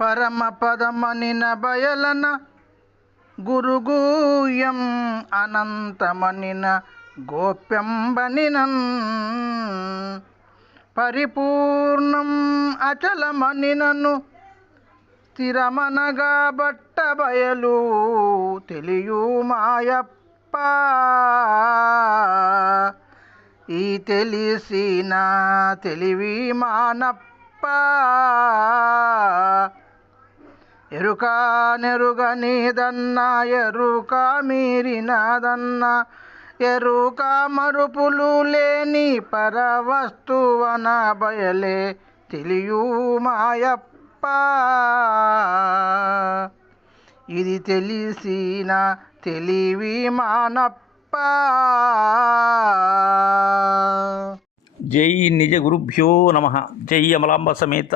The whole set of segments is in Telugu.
పరమ పదమనిన బయలన గురుగుయం అనంతమనిన గోప్యంబనినన్. పరిపూర్ణం అచలమనినను స్థిరమనగా బట్ట బయలు తెలియు మాయప్ప. ఈ తెలిసిన తెలివి మానప్ప. ఎరుక నెరుగనిదన్న ఎరుక మీరినదన్న. ఎరుక మరుపులు లేని పరవస్తువన బయలే తెలియు మాయప్ప. ఇది తెలిసిన తెలివి మానప్ప. జై నిజ గురుభ్యో నమ. జై అమలాంబ సమేత.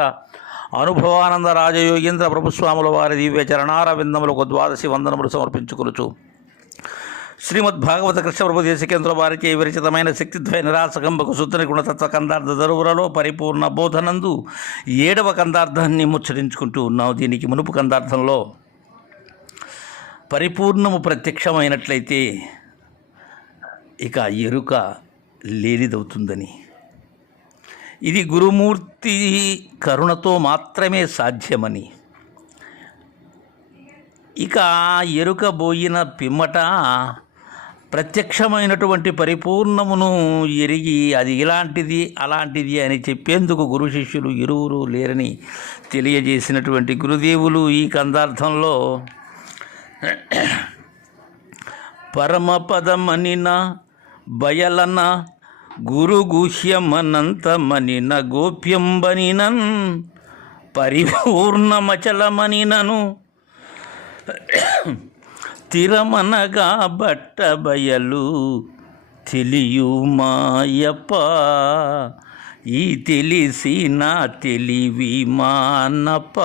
అనుభవానంద రాజయోగేంద్ర ప్రభుస్వాముల వారి దివ్య చరణారవిందములకు ద్వాదశి వందనములు సమర్పించుకొనుచు. శ్రీమద్ భాగవత కృష్ణ దేశకేంద్ర వారికి విరచితమైన శక్తిద్వయ నిరాసకంబకు శుద్ధని గుణతత్వ కందార్థ దరువులలో పరిపూర్ణ బోధనందు ఏడవ కందార్థాన్ని ముచ్చరించుకుంటూ ఉన్నాం దీనికి మునుపు కందార్థంలో పరిపూర్ణము ప్రత్యక్షమైనట్లయితే ఇక ఎరుక లేనిదవుతుందని. ఇది గురుమూర్తి కరుణతో మాత్రమే సాధ్యమని. ఇక ఎరుక బోయిన పిమ్మట ప్రత్యక్షమైనటువంటి పరిపూర్ణమును ఎరిగి అది ఇలాంటిది అలాంటిది అని చెప్పేందుకు గురు శిష్యులు ఇరువురు లేరని తెలియజేసినటువంటి గురుదేవులు ఈ కందార్థంలో పరమపదమనిన బయలన గురుగుహ్యమనంతమనిన గోప్యంబనినన్ పరిపూర్ణమచలమనినను. తిరమనగా బట్ట బయలు తెలియు మాయప్ప ఈ తెలిసి నా తెలివి మానప్ప.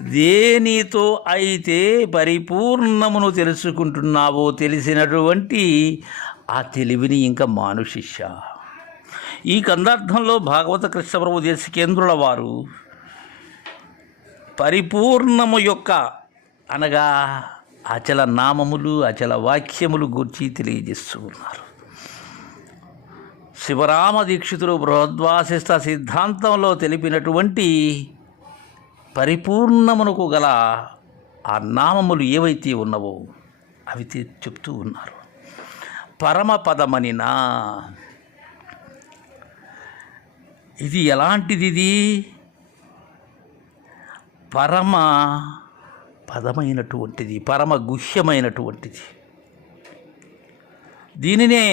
దేనితో అయితే పరిపూర్ణమును తెలుసుకుంటున్నావో తెలిసినటువంటి ఆ తెలివిని ఇంకా మాను శిష్య ఈ కందార్థంలో భాగవత కృష్ణప్రభు దేశకేంద్రుల వారు పరిపూర్ణము యొక్క అనగా అచల నామములు అచల వాక్యములు గూర్చి తెలియజేస్తూ ఉన్నారు. శివరామ దీక్షితులు బృహద్వాసిష్ట సిద్ధాంతంలో తెలిపినటువంటి పరిపూర్ణమునకు గల ఆ నామములు ఏవైతే ఉన్నవో అవి చెప్తూ ఉన్నారు. పరమపదమనినా? ఇది ఎలాంటిది ఇది పరమ పదమైనటువంటిది పరమ గుహ్యమైనటువంటిది దీనినే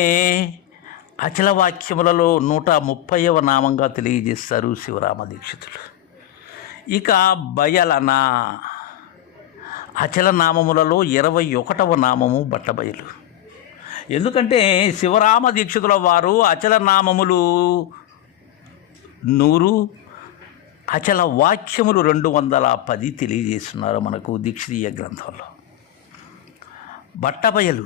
అచలవాక్యములలో నూట ముప్పైవ నామంగా తెలియజేస్తారు శివరామ దీక్షితులు. ఇక బయలన? అచల నామములలో ఇరవై ఒకటవ నామము బట్టబయలు. ఎందుకంటే శివరామ దీక్షితుల వారు అచల నామములు నూరు అచల వాక్యములు రెండు వందల పది తెలియజేస్తున్నారు మనకు దీక్షితీయ గ్రంథంలో. బట్టబయలు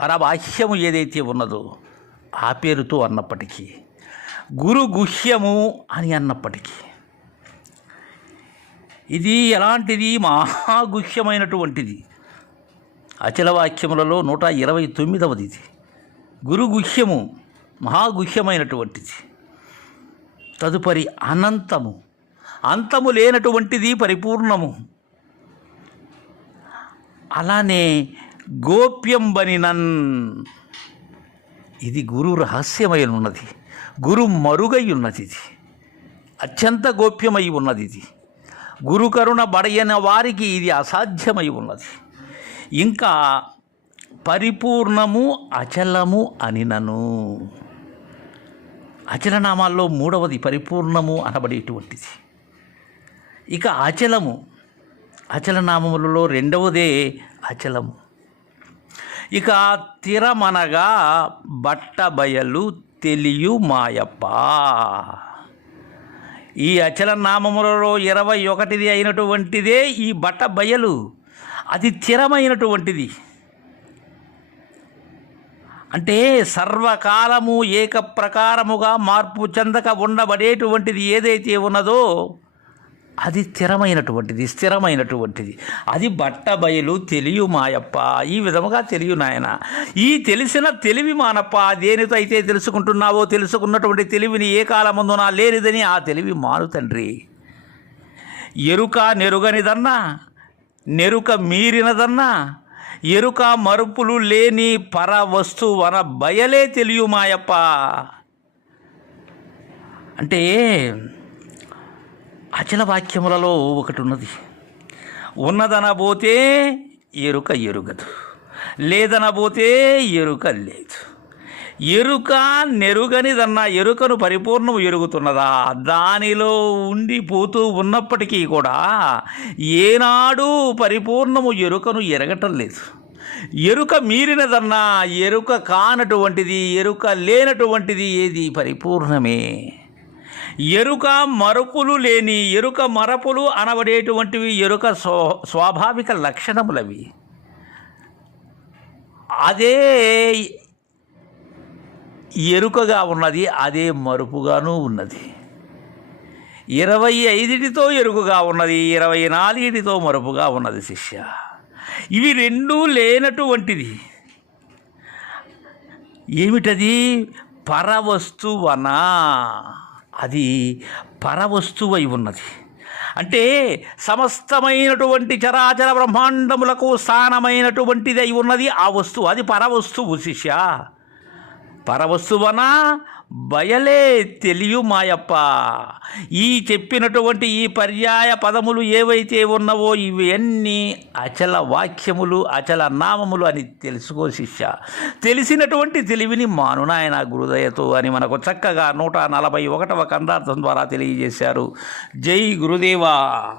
పరబాహ్యము ఏదైతే ఉన్నదో ఆ పేరుతో అన్నప్పటికీ గురు గుహ్యము అని అన్నప్పటికీ ఇది ఎలాంటిది? మహాగుహ్యమైనటువంటిది అచల వాక్యములలో నూట ఇరవై తొమ్మిదవది ఇది గురుగుహ్యము మహాగుహ్యమైనటువంటిది. తదుపరి అనంతము. అంతము లేనటువంటిది పరిపూర్ణము. అలానే గోప్యం బనినన్ ఇది గురు రహస్యమై ఉన్నది గురు మరుగై ఉన్నది ఇది అత్యంత గోప్యమై ఉన్నది ఇది గురుకరుణ బడయన వారికి ఇది అసాధ్యమై ఉన్నది ఇంకా పరిపూర్ణము అచలము అనినను. అచలనామాల్లో మూడవది పరిపూర్ణము అనబడేటువంటిది. ఇక అచలము అచలనామములలో రెండవదే అచలము. ఇక తిరమనగా బట్టబయలు తెలియు మాయప్ప. ఈ అచల నామములలో ఇరవై ఒకటిది అయినటువంటిదే ఈ బట్ట బయలు అది స్థిరమైనటువంటిది. అంటే సర్వకాలము ఏక ప్రకారముగా మార్పు చెందక ఉండబడేటువంటిది ఏదైతే ఉన్నదో అది స్థిరమైనటువంటిది స్థిరమైనటువంటిది. అది బట్ట బయలు తెలియు మాయప్ప. ఈ విధముగా తెలియ నాయన. ఈ తెలిసిన తెలివి మానప్ప. దేనితో అయితే తెలుసుకుంటున్నావో తెలుసుకున్నటువంటి తెలివిని ఏ కాలమందునా లేనిదని ఆ తెలివి మాను తండ్రి. ఎరుక నెరుగనిదన్నా నెరుక మీరినదన్నా ఎరుక మరుపులు లేని పర వస్తువన బయలే తెలియు మాయప్ప అంటే అచల వాక్యములలో ఒకటి ఉన్నది ఉన్నదనబోతే ఎరుక ఎరుగదు లేదనబోతే ఎరుక లేదు. ఎరుక నెరుగనిదన్నా ఎరుకను పరిపూర్ణము ఎరుగుతున్నదా? దానిలో ఉండిపోతూ ఉన్నప్పటికీ కూడా ఏనాడు పరిపూర్ణము ఎరుకను ఎరగటం లేదు. ఎరుక మీరినదన్నా ఎరుక కానటువంటిది ఎరుక లేనటువంటిది ఏది పరిపూర్ణమే. ఎరుక మరపులు లేని ఎరుక మరపులు అనబడేటువంటివి ఎరుక స్వ స్వాభావిక లక్షణములవి. అదే ఎరుకగా ఉన్నది అదే మరుపుగాను ఉన్నది. ఇరవై ఐదుటితో ఎరుకగా ఉన్నది ఇరవై నాలుగిటితో మరుపుగా ఉన్నది శిష్య. ఇవి రెండూ లేనటువంటిది. ఏమిటది? పరవస్తువనా? అది పరవస్తువై ఉన్నది. అంటే సమస్తమైనటువంటి చరాచర బ్రహ్మాండములకు స్థానమైనటువంటిది అయి ఉన్నది ఆ వస్తువు. అది పరవస్తువు శిష్య. పరవస్తువన బయలే తెలియు మాయప్ప. ఈ చెప్పినటువంటి ఈ పర్యాయ పదములు ఏవైతే ఉన్నవో ఇవన్నీ అచల వాక్యములు అచల నామములు అని తెలుసుకో శిష్య. తెలిసినటువంటి తెలివిని మానునాయన గురుదయతో అని మనకు చక్కగా నూట నలభై ఒకటవ కందార్థం ద్వారా తెలియజేశారు. జై గురుదేవా.